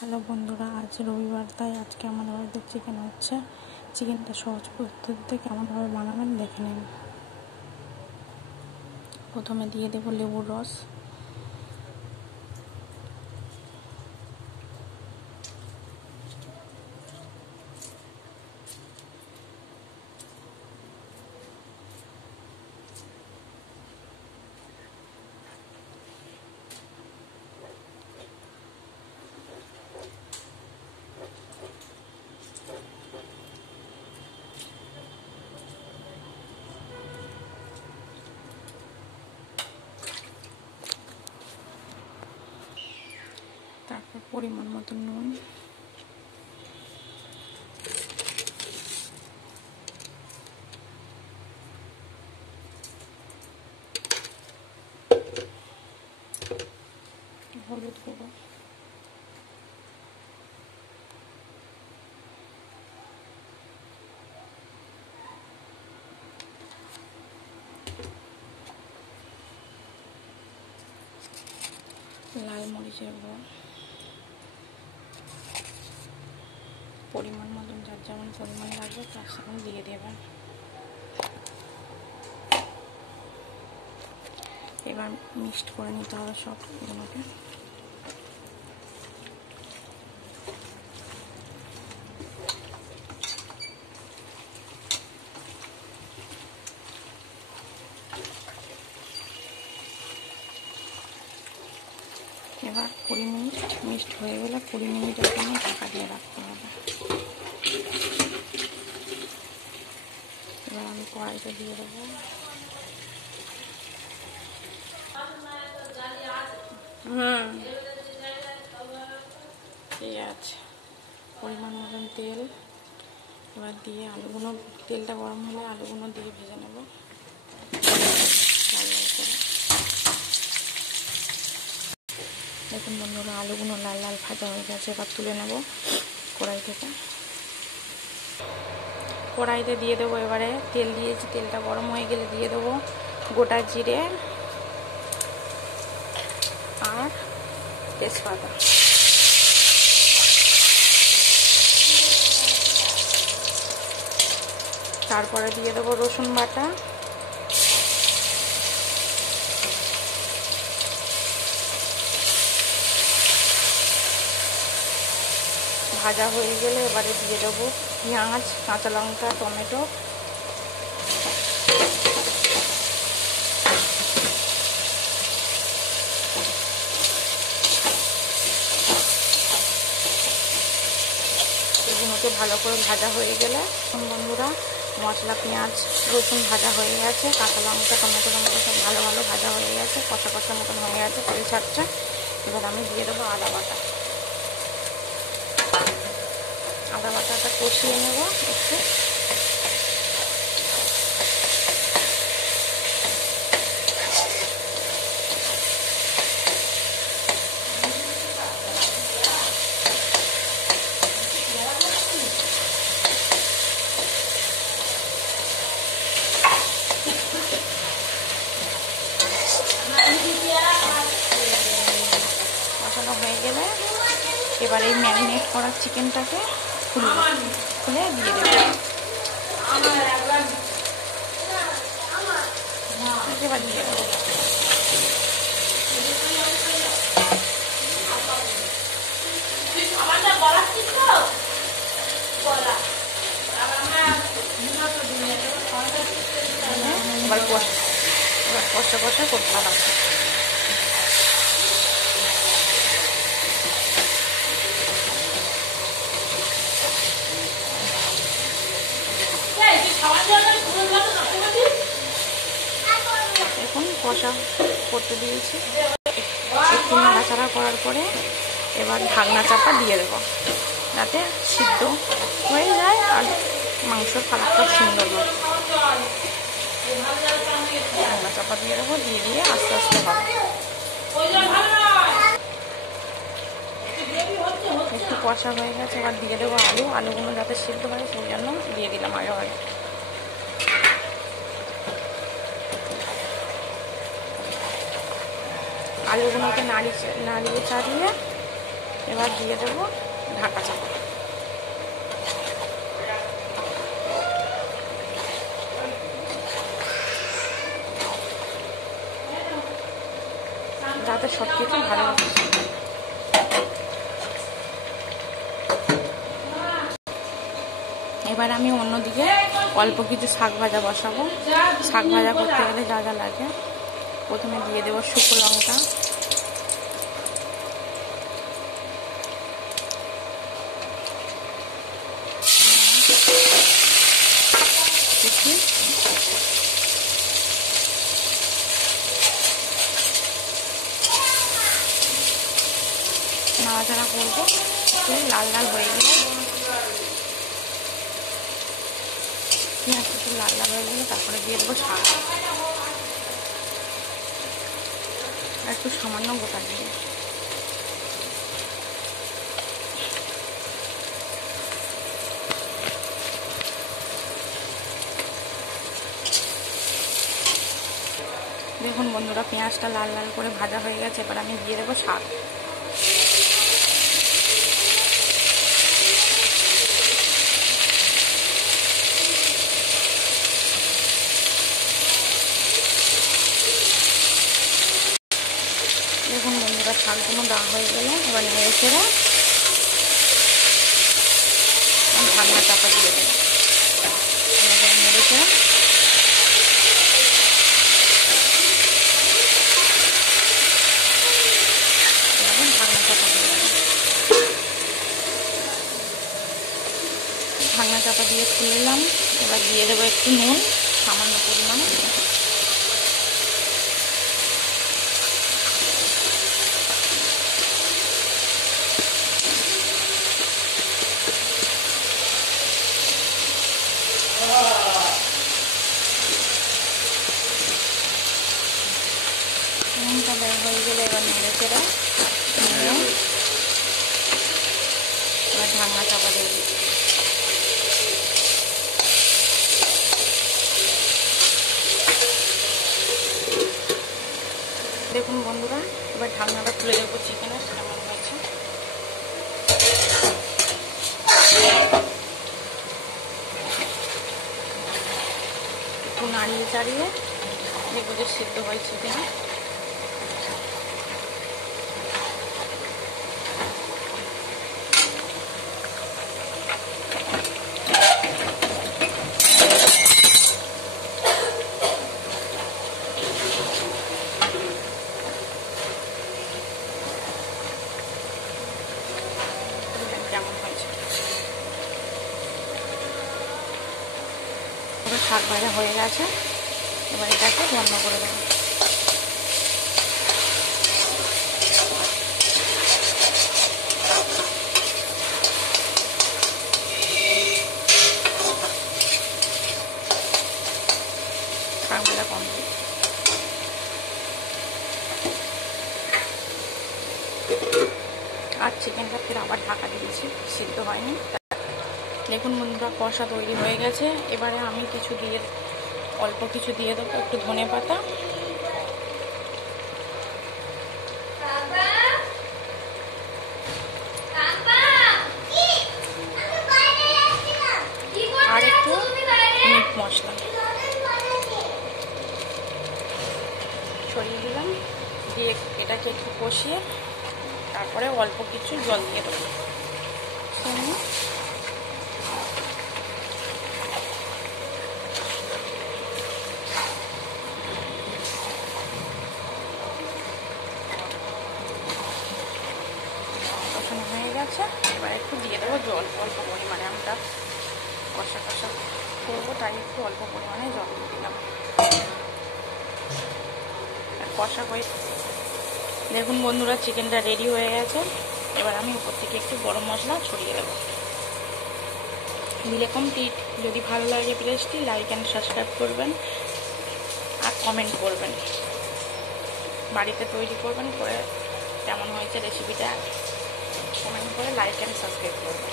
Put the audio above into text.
Hello বন্ধুরা, আজ রবিবার, তাই আজকে আমার বাড়িতে চিকেন হচ্ছে। চিকেনটা সহজ পদ্ধতিতে কেমনভাবে বানাবেন দেখে নিন। প্রথমে দিয়ে দেবো লেবুর রস, তারপর পরিমাণ মতো নুন, হলুদ গুঁড়ো, লাল মরিচের গুঁড়ো, পরিমাণ মতন যার যেমন পরিমাণ লাগবে তার সঙ্গে দিয়ে দেবেন। এবার মিক্সড করে নিতে হবে সবগুলোকে। এবার 20 মিনিট মিক্সড হয়ে গেলে 20 মিনিটের জন্য ঢাকা দিয়ে রাখতে হবে। এবার আমি কড়াইতে দিয়ে দেবো পেঁয়াজ, পরিমাণ মতন তেল। এবার দিয়ে আলুগুলো, তেলটা গরম হলে আলুগুলো দিয়ে ভেজে নেব লাল লাল করে। দেখুন বন্ধুরা, আলুগুলো লাল লাল ভাজা হয়ে গেছে। এবার তুলে নেব কড়াই থেকে। কড়াইতে দিয়ে দেবো, এবারে তেল দিয়েছি, তেলটা গরম হয়ে গেলে দিয়ে দেবো গোটা জিরে আর তেজপাতা। তারপরে দিয়ে দেবো রসুন বাটা, ভাজা হয়ে গেলে এবারে দিয়ে দেবো পেঁয়াজ, কাঁচা লঙ্কা, টমেটো। এগুলোকে ভালো করে ভাজা হয়ে গেলে বন্ধুরা, মশলা, পেঁয়াজ, রসুন ভাজা হয়ে গেছে, কাঁচা লঙ্কা, টমেটো সব ভালো ভালো ভাজা হয়ে গেছে, কষা কষা মতন হয়ে গেছে, তেল ছাড়ছে। এবার আমি দিয়ে দেবো আদা বাটা। আদা বাটাটা কষিয়ে নেব একটু। কষানো হয়ে গেলে এবার এই ম্যারিনেট করা চিকেনটাকে খুলে দিয়ে দেবো। এবার দিয়ে দেবো। এবার কষা কষা করতে হবে। এখন কষা করতে দিয়েছি, একটু নাড়াচাড়া করার পরে এবার ঢাকনা চাপা দিয়ে দেবো, যাতে সিদ্ধ হয়ে যায় আর মাংসর কালারটা সুন্দর হয়। ঢাকনা চাপা দিয়ে দেবো, দিয়ে আস্তে আস্তে হবে। একটু কষা হয়ে গেছে, এবার দিয়ে দেবো আলুগুলো যাতে সিদ্ধ হয় সেই জন্য দিয়ে দিলাম আগে। আলুগুলোকে নাড়িয়ে চাড়িয়ে এবার দিয়ে দেবো ঢাকা চাপা। যাতে সব কিছু ভালোভাবে এবার আমি অন্যদিকে অল্প কিছু শাক ভাজা বসাবো। শাক ভাজা করতে গেলে যা যা লাগে, প্রথমে দিয়ে দেবো শুকনো লঙ্কা, নাড়াচাড়া করবো, একটু লাল লাল হয়ে গেলে পেঁয়াজ একটু লাল লাল হয়ে গেলে তারপরে দিয়ে দেবো শাক আর একটু সামান্য গোটা দিয়ে। দেখুন বন্ধুরা, পেঁয়াজটা লাল লাল করে ভাজা হয়ে গেছে। এবার আমি দিয়ে দেবো শাক। দেখুন বন্ধুরা, শাকগুলো দেওয়া হয়ে গেলে এবার নেড়ে ছেড়ে ঢাকনা চাপা দিয়ে দেবো। নেড়ে ছেড়ে ঢাকনা চাপা দিয়ে খুললাম। এবার দিয়ে দেবো একটু নুন, সামান্য পরিমাণে। নুনটা দেওয়া হয়ে গেলে এবার নেড়ে চেড়ে এবার ঢাকনা চাপা দিয়ে দিই। দেখুন বন্ধুরা, এবার ঢাকনাটা খুলে দেবো চিকেনের কেমন হয়েছে। একটু নাড়িয়ে চাড়িয়ে দেখবো যে সিদ্ধ হয়েছে কিনা। কেমন হয়েছে। এবার শাক ভাজা হয়ে গেছে, এবার এটাকে বন্ধ করে দেবো। শাক ভাজা কমপ্লিট। আর চিকেনটা ফের আবার ঢাকা দিয়েছি, সিদ্ধ হয়নি। দেখুন বন্ধুরা, কষা তৈরি হয়ে গেছে। এবারে আমি অল্প কিছু দিয়ে দেবো, একটু ধনে পাতা, আর একটু মিট মশলা ছড়িয়ে দিলাম। দিয়ে এটাকে একটু কষিয়ে তারপরে অল্প কিছু জল দিয়ে দেবো। কষানো হয়ে গেছে, এবার একটু দিয়ে দেবো জল অল্প পরিমাণে। আমরা কষা কষা করবো, তাই একটু অল্প পরিমাণে জল দিয়ে দিলাম। আর কষা হয়ে দেখুন বন্ধুরা, চিকেনটা রেডি হয়ে গেছে। এবার আমি উপর থেকে একটু গরম মশলা ছড়িয়ে দেবো। দিলে কমপ্লিট। যদি ভালো লাগে প্লিজটি লাইক অ্যান্ড সাবস্ক্রাইব করবেন আর কমেন্ট করবেন। বাড়িতে তৈরি করবেন, করে কেমন হয়েছে রেসিপিটা কমেন্ট করে লাইক অ্যান্ড সাবস্ক্রাইব করবেন।